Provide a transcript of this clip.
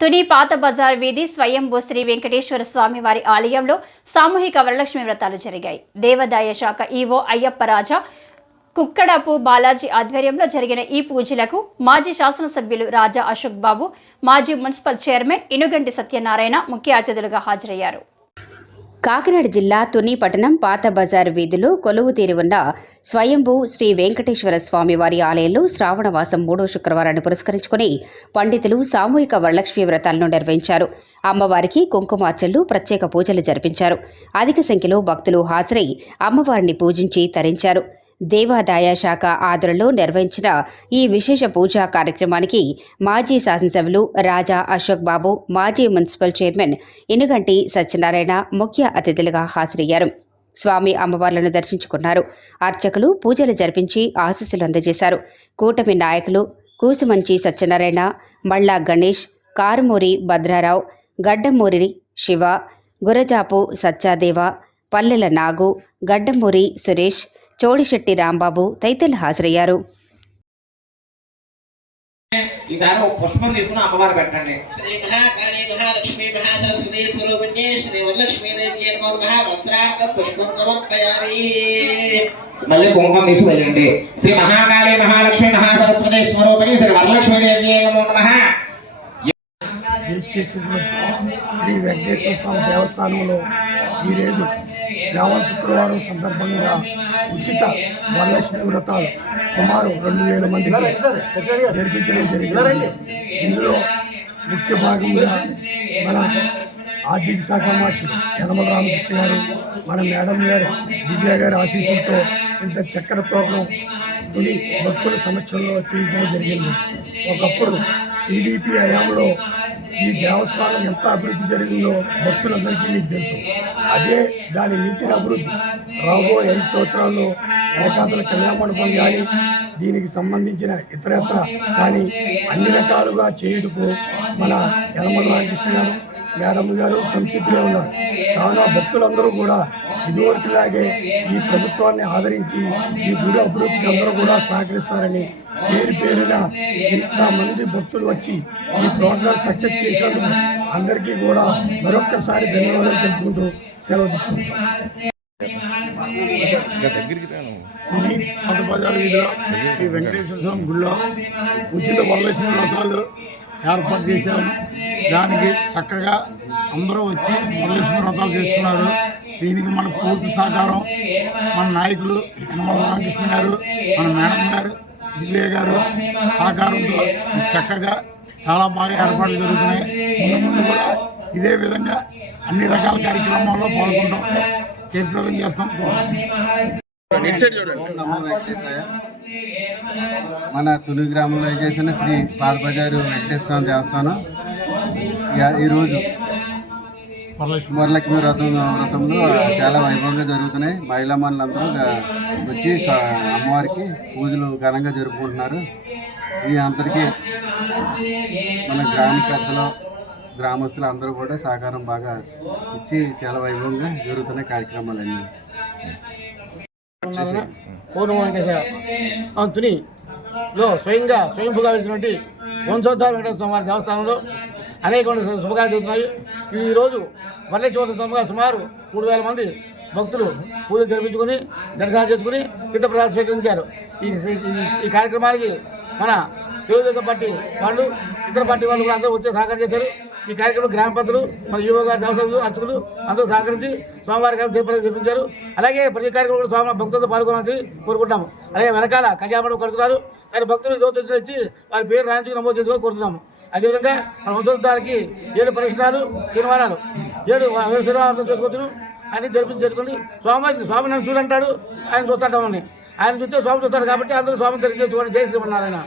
తుని పాత బజార్ వీధి స్వయంభూ శ్రీ వెంకటేశ్వర స్వామి వారి ఆలయంలో సామూహిక వరలక్ష్మి వ్రతాలు జరిగాయి. దేవాదాయ శాఖ ఈవో అయ్యప్పరాజా కుక్కడపు బాలాజీ ఆధ్వర్యంలో జరిగిన ఈ పూజలకు మాజీ శాసనసభ్యులు రాజా అశోక్ బాబు మాజీ మున్సిపల్ చైర్మన్ ఇనుగంటి సత్యనారాయణ ముఖ్య అతిథులుగా హాజరయ్యారు. కాకినాడ జిల్లా తుని పట్టణం పాత బజార్ వీధిలో కొలువు తీరి ఉన్న స్వయంభూ శ్రీ వెంకటేశ్వర స్వామి వారి ఆలయంలో శ్రావణవాసం మూడో శుక్రవారాన్ని పురస్కరించుకుని పండితులు సామూహిక వరలక్ష్మి వ్రతాలను నిర్వహించారు. అమ్మవారికి కుంకుమార్చలు ప్రత్యేక పూజలు జరిపించారు. అధిక సంఖ్యలో భక్తులు హాజరై అమ్మవారిని పూజించి తరించారు. దేవాదాయ శాఖ ఆధ్వర్యంలో నిర్వహించిన ఈ విశేష పూజా కార్యక్రమానికి మాజీ శాసనసభ్యులు రాజా అశోక్ బాబు మాజీ మున్సిపల్ చైర్మన్ ఇనుగంటి సత్యనారాయణ ముఖ్య అతిథులుగా హాజరయ్యారు. స్వామి అమ్మవార్లను దర్శించుకున్నారు. అర్చకులు పూజలు జరిపించి ఆశీస్సులు అందజేశారు. కూటమి నాయకులు కూసుమంచి సత్యనారాయణ మళ్ళా గణేష్ కారుమూరి భద్రారావు గడ్డమూరి శివ గురజాపు సత్యాదేవ పల్లెల నాగు గడ్డమూరి సురేష్ చోడిశెట్టి రాంబాబు తదితరులు హాజరయ్యారు. ఈసారి ఒక పుష్పం తీసుకుని అమ్మవారు పెట్టండి. శ్రీ మహాకాళీ మహాలక్ష్మీ మహాసరస్వతి స్వరూపిణ్యే శ్రీ వరలక్ష్మీదేవి నమః వస్త్రార్థ పుష్పం సమర్పయామి. మళ్ళీ కుంకుమ తీసి వెళ్ళండి. శ్రీ మహాకాళి మహాలక్ష్మి మహాసరస్వతి స్వరూపిణి శ్రీ వరలక్ష్మీదేవి నమో నమః. చేసినటువంటి శ్రీ వెంకటేశ్వర స్వామి దేవస్థానంలో ఈరోజు శ్రావణ శుక్రవారం సందర్భంగా ఉచిత వరలక్ష్మి వ్రతాలు సుమారు రెండు వేల మందికి నేర్పించడం జరిగింది. ఇందులో ముఖ్య భాగంగా మన ఆర్థిక శాఖ మార్చులు యనమల రామకృష్ణ గారు మన మేడం గారు దివ్య గారి ఆశీస్సులతో ఇంత చక్కటి ప్రోగ్రాం తుని భక్తుల సమక్షంలో చేయించడం జరిగింది. ఒకప్పుడు టీడీపీ హయాంలో ఈ దేవస్థానం ఎంత అభివృద్ధి జరిగిందో భక్తులందరికీ మీకు తెలుసు. అదే దాని మించిన అభివృద్ధి. రాబోయే ఐదు సంవత్సరాల్లో వెనకాతల కళ్యాణ మండపం కానీ దీనికి సంబంధించిన ఇతరత్ర కానీ అన్ని రకాలుగా చేయుటకు మన యనమల రామకృష్ణ గారు మేడం గారు సంసిద్ధిలో ఉన్నారు. కావున భక్తులందరూ కూడా ఇదివరకులాగే ఈ ప్రభుత్వాన్ని ఆదరించి ఈ గుడి అభివృద్ధికి అందరూ కూడా సహకరిస్తారని పేరు పేరున ఇంతమంది భక్తులు వచ్చి ఈ ప్రోగ్రాం సక్సెస్ చేసినందుకు అందరికీ కూడా మరొక్కసారి ధన్యవాదాలు తెలుపుకుంటూ సెలవు తీసుకుంటాం ఇది బజార్ వీధిలో శ్రీ వెంకటేశ్వర స్వామి గుళ్ళో ఉచిత వరలక్ష్మి వ్రతాలు ఏర్పాటు చేశాం దానికి చక్కగా అందరూ వచ్చి వరలక్ష్మి వ్రతాలు చేస్తున్నారు. దీనికి మన పూర్తి సహకారం మన నాయకులు యనమల రామకృష్ణ గారు మన మేడం గారు దివ్య గారు సహకారంతో చక్కగా చాలా బాగా ఏర్పాట్లు జరుగుతున్నాయి. ముందు ముందు కూడా ఇదే విధంగా అన్ని రకాల కార్యక్రమాల్లో పాల్గొంటాం. జయప్రదం చేస్తాం. మన తుని గ్రామంలో చేసిన శ్రీ పాదబజారు వెంకటేశ్వర దేవస్థానం. ఈరోజు వరలక్ష్మి. వ్రతం వ్రతంలో చాలా వైభవంగా జరుగుతున్నాయి. మహిళా మనులందరూ వచ్చి అమ్మవారికి పూజలు ఘనంగా జరుపుకుంటున్నారు. ఈ అందరికీ మన గ్రామ పెద్దలు గ్రామస్తులు అందరూ కూడా సహకారం బాగా ఇచ్చి చాలా వైభవంగా జరుగుతున్నాయి కార్యక్రమాలన్నీ. వెంకటేశ్వర ఆ తునిలో స్వయంగా స్వయంభూగా వెలిసినటువంటి వంశోద్ధార వెంకటేశ్వర స్వామి వారి దేవస్థానంలో అనేక శుభకార్యాలు జరుగుతున్నాయి. ఈరోజు వరలక్ష్మోత్సవంగా సుమారు మూడు వేల మంది భక్తులు పూజలు జరిపించుకొని దర్శనం చేసుకుని తీర్థప్రసాదం స్వీకరించారు. ఈ ఈ- ఈ కార్యక్రమానికి మన తెలుగుదేశం పార్టీ వాళ్ళు ఇతర పార్టీ వాళ్ళు కూడా అందరూ వచ్చి సహకారం చేశారు. ఈ కార్యక్రమం గ్రామ పెద్దలు మన యువ గారి దేవతలు అర్చకులు అందరూ సహకరించి స్వామివారి కార్యక్రమం జయప్రదం చేపించారు అలాగే ప్రతి కార్యక్రమం కూడా స్వామి భక్తులతో పాల్గొనాలని కోరుకుంటాము అలాగే వెనకాల కళ్యాణం కడుతున్నారు. కానీ భక్తులు ఇదో ఇచ్చి వారి పేరు రాయించుకుని నమోదు చేసుకొని కోరుతున్నాము. అదేవిధంగా మన వంశోద్ధారికి ఏడు పరిశ్రమాలు శనివారాలు ఏడు ఏడు శనివారాలు చేసుకోవచ్చు అన్ని జరిపించి జరుపుకొని స్వామి స్వామి నన్ను చూడంటాడు. ఆయన చూస్తాడు ఆయన చూస్తే స్వామి చూస్తాడు కాబట్టి అందరూ స్వామి తెలియజేసుకోండి జయ శ్రీమన్నారాయణ.